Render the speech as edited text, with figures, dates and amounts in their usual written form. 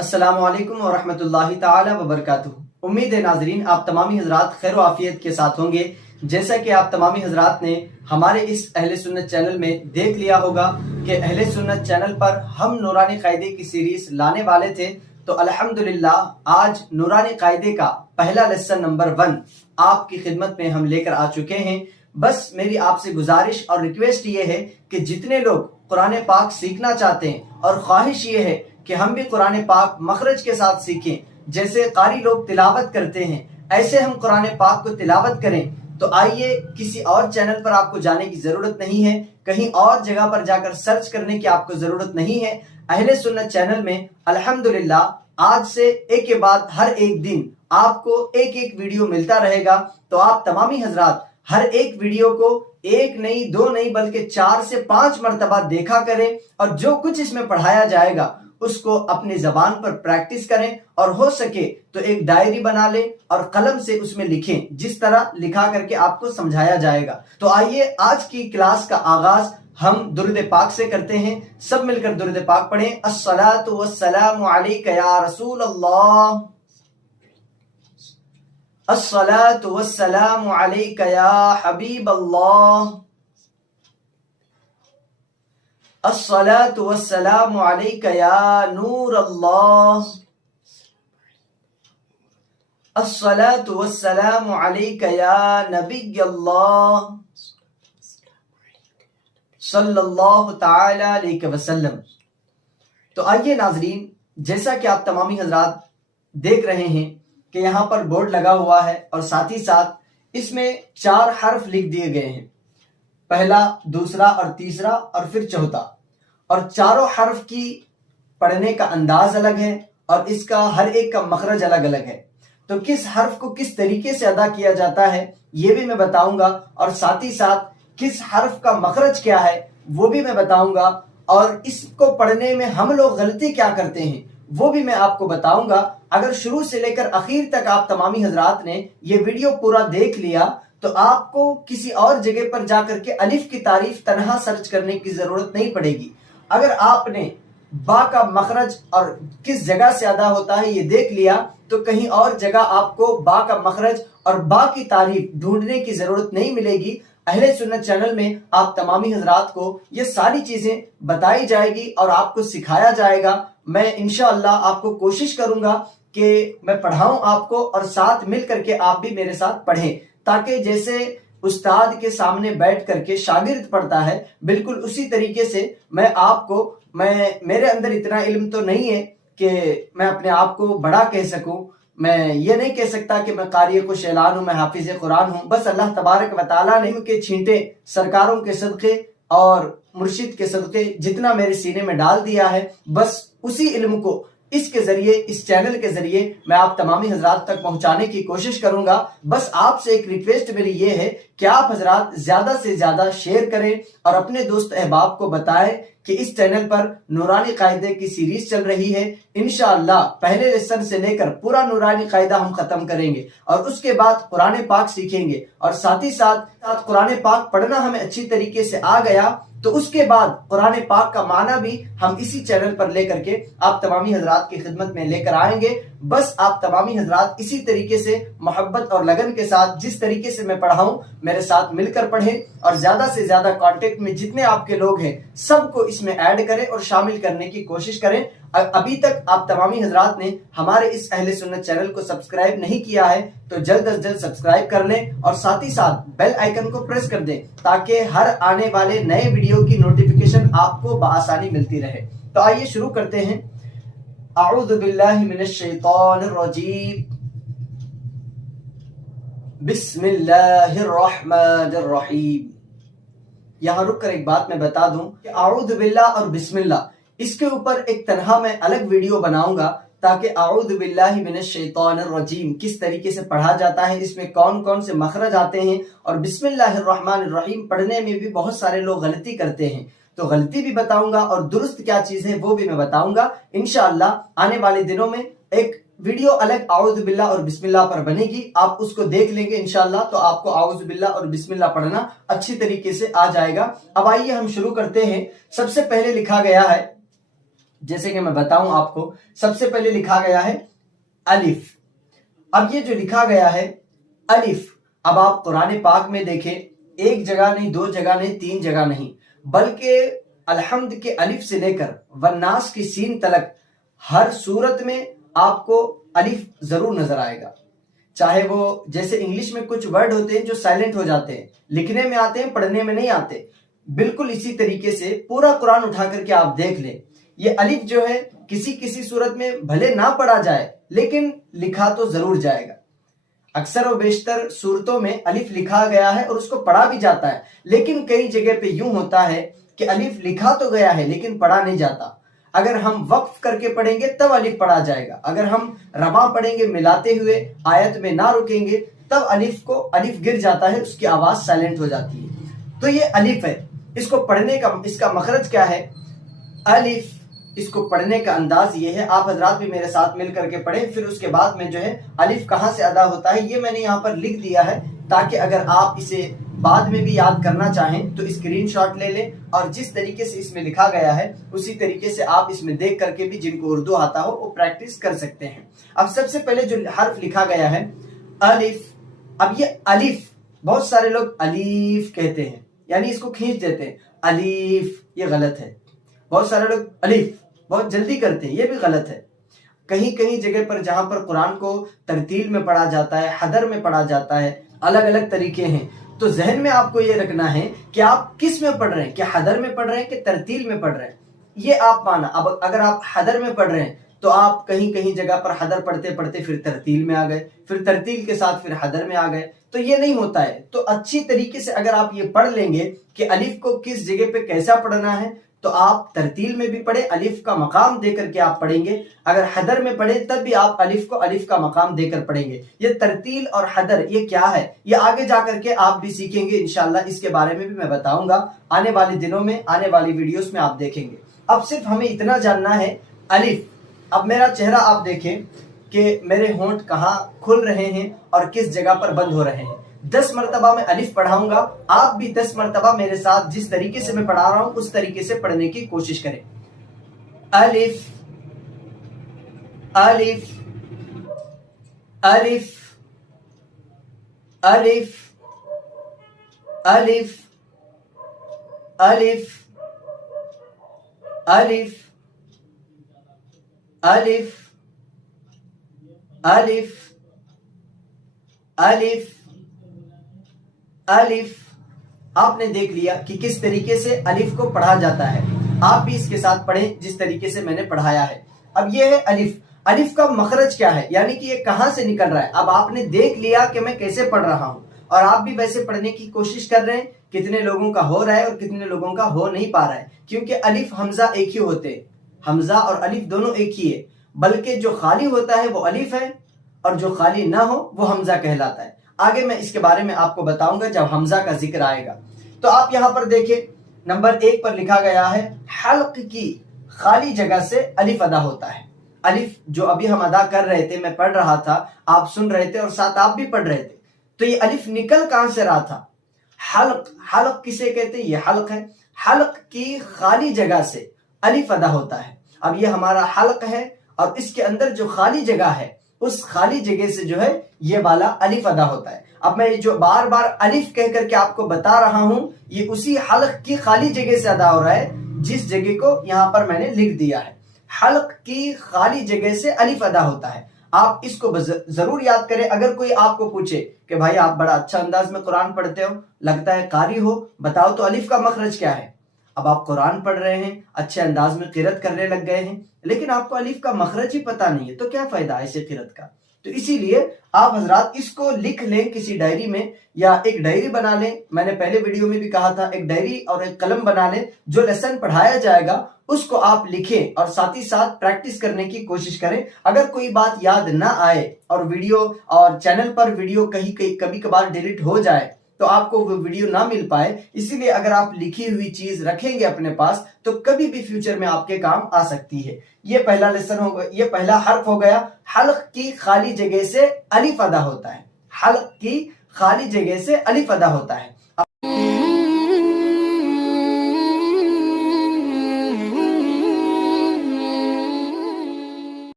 अस्सलाम वालेकुम वरहमतुल्लाहि ताला वबरकातुहू। उम्मीद है नाजरीन आप तमामी हजरात खैर व आफियत के साथ होंगे। जैसा कि आप तमामी हजरात ने हमारे इस अहले सुन्नत चैनल में देख लिया होगा कि अहले सुन्नत चैनल पर हम नूरानी कायदे की सीरीज लाने वाले थे, तो अल्हम्दुलिल्लाह आज नूरानी कायदे का पहला लेसन नंबर 1 आपकी खिदमत में हम लेकर आ चुके हैं। बस मेरी आपसे गुजारिश और रिक्वेस्ट ये है कि जितने लोग कुरान पाक सीखना चाहते हैं और ख्वाहिश ये है कि हम भी कुरान पाक मखरज के साथ सीखें, जैसे कारी लोग तिलावत करते हैं ऐसे हम कुरान पाक को तिलावत करें, तो आइए किसी और चैनल पर आपको जाने की जरूरत नहीं है, कहीं और जगह पर जाकर सर्च करने की आपको जरूरत नहीं है। अहले सुन्नत चैनल में अल्हम्दुलिल्लाह आज से एक के बाद हर एक दिन आपको एक एक वीडियो मिलता रहेगा। तो आप तमामी हजरात हर एक वीडियो को एक नहीं दो नहीं बल्कि 4 से 5 मरतबा देखा करें और जो कुछ इसमें पढ़ाया जाएगा उसको अपनी जबान पर प्रैक्टिस करें, और हो सके तो एक डायरी बना लें और कलम से उसमें लिखें, जिस तरह लिखा करके आपको समझाया जाएगा। तो आइए आज की क्लास का आगाज हम दुरूद पाक से करते हैं। सब मिलकर दुरूद पाक पढ़ें। अस्सलातु वस्सलामु अलैका या रसूल अल्लाह, अस्सलातु वस्सलामु अलैका या हबीब अल्लाह, अस्सलातु वस्सलामु अलैका या नूर अल्लाह, अस्सलातु वस्सलामु अलैका या नबी अल्लाह सल्लल्लाहु तआला अलैहि वसल्लम। तो आइए नाजरीन, जैसा कि आप तमामी हजरात देख रहे हैं कि यहाँ पर बोर्ड लगा हुआ है और साथ ही साथ इसमें 4 हर्फ लिख दिए गए हैं, पहला, दूसरा और तीसरा और फिर चौथा, और चारों हर्फ की पढ़ने का अंदाज अलग है और इसका हर एक का मखरज अलग अलग है। तो किस हर्फ को किस तरीके से अदा किया जाता है ये भी मैं बताऊंगा, और साथ ही साथ किस हर्फ का मखरज क्या है वो भी मैं बताऊंगा, और इसको पढ़ने में हम लोग गलती क्या करते हैं वो भी मैं आपको बताऊंगा। अगर शुरू से लेकर आखिर तक आप तमामी हजरात ने ये वीडियो पूरा देख लिया तो आपको किसी और जगह पर जाकर के अलिफ की तारीफ तनहा सर्च करने की जरूरत नहीं पड़ेगी। अगर आपने बा का मखरज और किस जगह से अदा होता है ये देख लिया तो कहीं और जगह आपको बा का मखरज और बा की तारीफ ढूंढने की जरूरत नहीं मिलेगी। अहले सुन्नत चैनल में आप तमामी हजरात को ये सारी चीजें बताई जाएगी और आपको सिखाया जाएगा। मैं इंशाअल्लाह आपको कोशिश करूंगा कि मैं पढ़ाऊं आपको और साथ मिल करके आप भी मेरे साथ पढ़ें, ताकि जैसे उस्ताद के सामने बैठ करके शागिर्द पढ़ता है बिल्कुल उसी तरीके से मैं मेरे अंदर इतना इल्म तो नहीं है कि मैं अपने आप को बड़ा कह सकूं। मैं ये नहीं कह सकता कि मैं कारी को शैलान हूं, मैं हाफिज कुरान हूं। बस अल्लाह तबारक व तआला ने के छींटे सरकारों के सदके और मुर्शिद के सदके जितना मेरे सीने में डाल दिया है, बस उसी इल्म को इसके जरिए, इस चैनल के जरिए मैं आप तमामी हजरात तक पहुंचाने की कोशिश करूंगा। बस आपसे एक रिक्वेस्ट मेरी ये है कि आप हजरात ज्यादा से ज्यादा शेयर करें और अपने दोस्त अहबाब को बताएं कि इस चैनल पर नूरानी कायदे की सीरीज चल रही है। इंशाअल्लाह पहले लेसन से लेकर पूरा नूरानी कायदा हम खत्म करेंगे और उसके बाद कुरान पाक सीखेंगे, और साथ ही साथ कुरान पाक पढ़ना हमें अच्छी तरीके से आ गया तो उसके बाद कुरान पाक का माना भी हम इसी चैनल पर लेकर के आप तमामी हजरात की खिदमत में लेकर आएंगे। बस आप तमामी हजरात इसी तरीके से मोहब्बत और लगन के साथ जिस तरीके से मैं पढ़ाऊं मेरे साथ मिलकर पढ़ें, और ज्यादा से ज्यादा कांटेक्ट में जितने आपके लोग हैं सबको इसमें ऐड करें और शामिल करने की कोशिश करें। अभी तक आप तमामी हजरात ने हमारे इस अहले सुन्नत चैनल को सब्सक्राइब नहीं किया है तो जल्द अज जल्द सब्सक्राइब कर लें और साथ ही साथ बेल आइकन को प्रेस कर दें, ताकि हर आने वाले नए वीडियो की नोटिफिकेशन आपको बआसानी मिलती रहे। तो आइए शुरू करते हैं। अऊज़ु बिल्लाहि मिनश शैतानिर रजीम, बिस्मिल्लाहिर रहमानिर रहीम। यहाँ रुक कर एक बात मैं बता दूं कि अऊज़ु बिल्लाह और बिस्मिल्लाह इसके ऊपर एक तनहा मैं अलग वीडियो बनाऊंगा, ताकि अऊज़ु बिल्लाहि मिनश शैतानिर रजीम किस तरीके से पढ़ा जाता है, इसमें कौन कौन से मखरज आते हैं, और बिस्मिल्लाहिर रहमानिर रहीम पढ़ने में भी बहुत सारे लोग गलती करते हैं तो गलती भी बताऊंगा और दुरुस्त क्या चीज है वो भी मैं बताऊंगा। इंशाअल्लाह आने वाले दिनों में एक वीडियो अलग अऊज़ु बिल्लाह और बिस्मिल्लाह पर बनेगी, आप उसको देख लेंगे इंशाअल्लाह, तो आपको अऊज़ु बिल्लाह और बिस्मिल्लाह पढ़ना अच्छी तरीके से आ जाएगा। अब आइए हम शुरू करते हैं। सबसे पहले लिखा गया है जैसे कि मैं बताऊं आपको, सबसे पहले लिखा गया है अलिफ। अब ये जो लिखा गया है अलिफ, अब आप कुरान पाक में देखें, एक जगह नहीं, दो जगह नहीं, तीन जगह नहीं, बल्कि अलहम्द के अलिफ से लेकर वन्नास की सीन तलक हर सूरत में आपको अलिफ जरूर नजर आएगा। चाहे वो जैसे इंग्लिश में कुछ वर्ड होते हैं जो साइलेंट हो जाते हैं, लिखने में आते हैं, पढ़ने में नहीं आते, बिल्कुल इसी तरीके से पूरा कुरान उठा करके आप देख लें, ये अलिफ जो है किसी किसी सूरत में भले ना पढ़ा जाए लेकिन लिखा तो जरूर जाएगा। अक्सर और बेशतर सूरतों में अलिफ लिखा गया है और उसको पढ़ा भी जाता है, लेकिन कई जगह पे यूं होता है कि अलिफ लिखा तो गया है लेकिन पढ़ा नहीं जाता। अगर हम वक्फ करके पढ़ेंगे तब अलिफ पढ़ा जाएगा, अगर हम रमा पढ़ेंगे मिलाते हुए आयत में ना रुकेंगे तब अलिफ गिर जाता है, उसकी आवाज साइलेंट हो जाती है। तो ये अलिफ है, इसको पढ़ने का इसका मखरज क्या है अलिफ, इसको पढ़ने का अंदाज ये है, आप हजरात भी मेरे साथ मिल करके पढ़ें। फिर उसके बाद में जो है अलिफ कहाँ से अदा होता है ये मैंने यहाँ पर लिख दिया है, ताकि अगर आप इसे बाद में भी याद करना चाहें तो स्क्रीनशॉट ले लें और जिस तरीके से इसमें लिखा गया है उसी तरीके से आप इसमें देख करके भी, जिनको उर्दू आता हो वो प्रैक्टिस कर सकते हैं। अब सबसे पहले जो हर्फ लिखा गया है अलिफ, अब ये अलिफ बहुत सारे लोग अलीफ कहते हैं, यानी इसको खींच देते हैं अलीफ, ये गलत है। बहुत सारे लोग अलिफ बहुत जल्दी करते हैं, ये भी गलत है। कहीं कहीं जगह पर जहां पर कुरान को तरतील में पढ़ा जाता है, हदर में पढ़ा जाता है, अलग अलग तरीके हैं, तो जहन में आपको ये रखना है कि आप किस में पढ़ रहे हैं, कि हदर में पढ़ रहे हैं कि तरतील में पढ़ रहे हैं, ये आप पाना। अब अगर आप हदर में पढ़ रहे हैं तो आप कहीं कहीं जगह पर हदर पढ़ते पढ़ते फिर तरतील में आ गए, फिर तरतील के साथ फिर हदर में आ गए, तो ये नहीं होता है। तो अच्छी तरीके से अगर आप ये पढ़ लेंगे कि अलिफ को किस जगह पे कैसा पढ़ना है, तो आप तरतील में भी पढ़े, अलिफ का मकाम देकर के आप पढ़ेंगे। अगर हदर में पढ़े तब भी आप अलिफ को अलिफ का मकाम देकर पढ़ेंगे। ये तरतील और हदर ये क्या है, ये आगे जाकर के आप भी सीखेंगे इंशाल्लाह, इसके बारे में भी मैं बताऊंगा आने वाले दिनों में, आने वाली वीडियोस में आप देखेंगे। अब सिर्फ हमें इतना जानना है अलिफ। अब मेरा चेहरा आप देखें कि मेरे होंठ कहाँ खुल रहे हैं और किस जगह पर बंद हो रहे हैं। 10 मरतबा मैं अलिफ पढ़ाऊंगा, आप भी 10 मरतबा मेरे साथ जिस तरीके से मैं पढ़ा रहा हूं उस तरीके से पढ़ने की कोशिश करें। अलिफ अलिफ अलिफ अलिफ अलिफ अलिफ अलिफ अलिफ अलिफ अलिफ अलिफ। आपने देख लिया कि किस तरीके से अलिफ को पढ़ा जाता है, आप भी इसके साथ पढ़ें जिस तरीके से मैंने पढ़ाया है। अब ये है अलिफ, अलिफ का मखरज क्या है, यानी कि ये कहां से निकल रहा है। अब आपने देख लिया कि मैं कैसे पढ़ रहा हूं और आप भी वैसे पढ़ने की कोशिश कर रहे हैं। कितने लोगों का हो रहा है और कितने लोगों का हो नहीं पा रहा है, क्योंकि अलिफ हमजा एक ही होते हैं, हमजा और अलिफ दोनों एक ही है, बल्कि जो खाली होता है वो अलिफ है और जो खाली ना हो वो हमजा कहलाता है। आगे मैं इसके बारे में आपको बताऊंगा जब हमजा का जिक्र आएगा। तो आप यहां पर देखिए, नंबर 1 पर लिखा गया है हल्क की खाली जगह से अलिफ अदा होता है। अलिफ जो अभी हम अदा कर रहे थे, मैं पढ़ रहा था, आप सुन रहे थे और साथ आप भी पढ़ रहे थे, तो ये अलिफ निकल कहां से रहा था, हल्क। हल्क किसे कहते हैं, ये हल्क है, हल्क की खाली जगह से अलिफ अदा होता है। अब ये हमारा हल्क है और इसके अंदर जो खाली जगह है उस खाली जगह से जो है ये वाला अलिफ अदा होता है। अब मैं जो बार बार अलिफ कह करके आपको बता रहा हूं, ये उसी हल्क की खाली जगह से अदा हो रहा है जिस जगह को यहां पर मैंने लिख दिया है। हल्क की खाली जगह से अलिफ अदा होता है, आप इसको जरूर याद करें। अगर कोई आपको पूछे कि भाई आप बड़ा अच्छा अंदाज में कुरान पढ़ते हो, लगता है कारी हो, बताओ तो अलिफ का मखरज क्या है। अब आप कुरान पढ़ रहे हैं, अच्छे अंदाज में किरत करने लग गए हैं, लेकिन आपको अलिफ का मखरज ही पता नहीं है, तो क्या फायदा ऐसे किरत का। तो इसीलिए आप हजरात इसको लिख लें किसी डायरी में, या एक डायरी बना लें। मैंने पहले वीडियो में भी कहा था, एक डायरी और एक कलम बना लें, जो लेसन पढ़ाया जाएगा उसको आप लिखें और साथ ही साथ प्रैक्टिस करने की कोशिश करें। अगर कोई बात याद ना आए और वीडियो और चैनल पर वीडियो कभी कभार डिलीट हो जाए तो आपको वो वीडियो ना मिल पाए, इसीलिए अगर आप लिखी हुई चीज रखेंगे अपने पास तो कभी भी फ्यूचर में आपके काम आ सकती है। ये पहला लेसन हो गया, ये पहला हर्फ हो गया। हल्क की खाली जगह से अलिफ अदा होता है, हल्क की खाली जगह से अलिफ अदा होता है।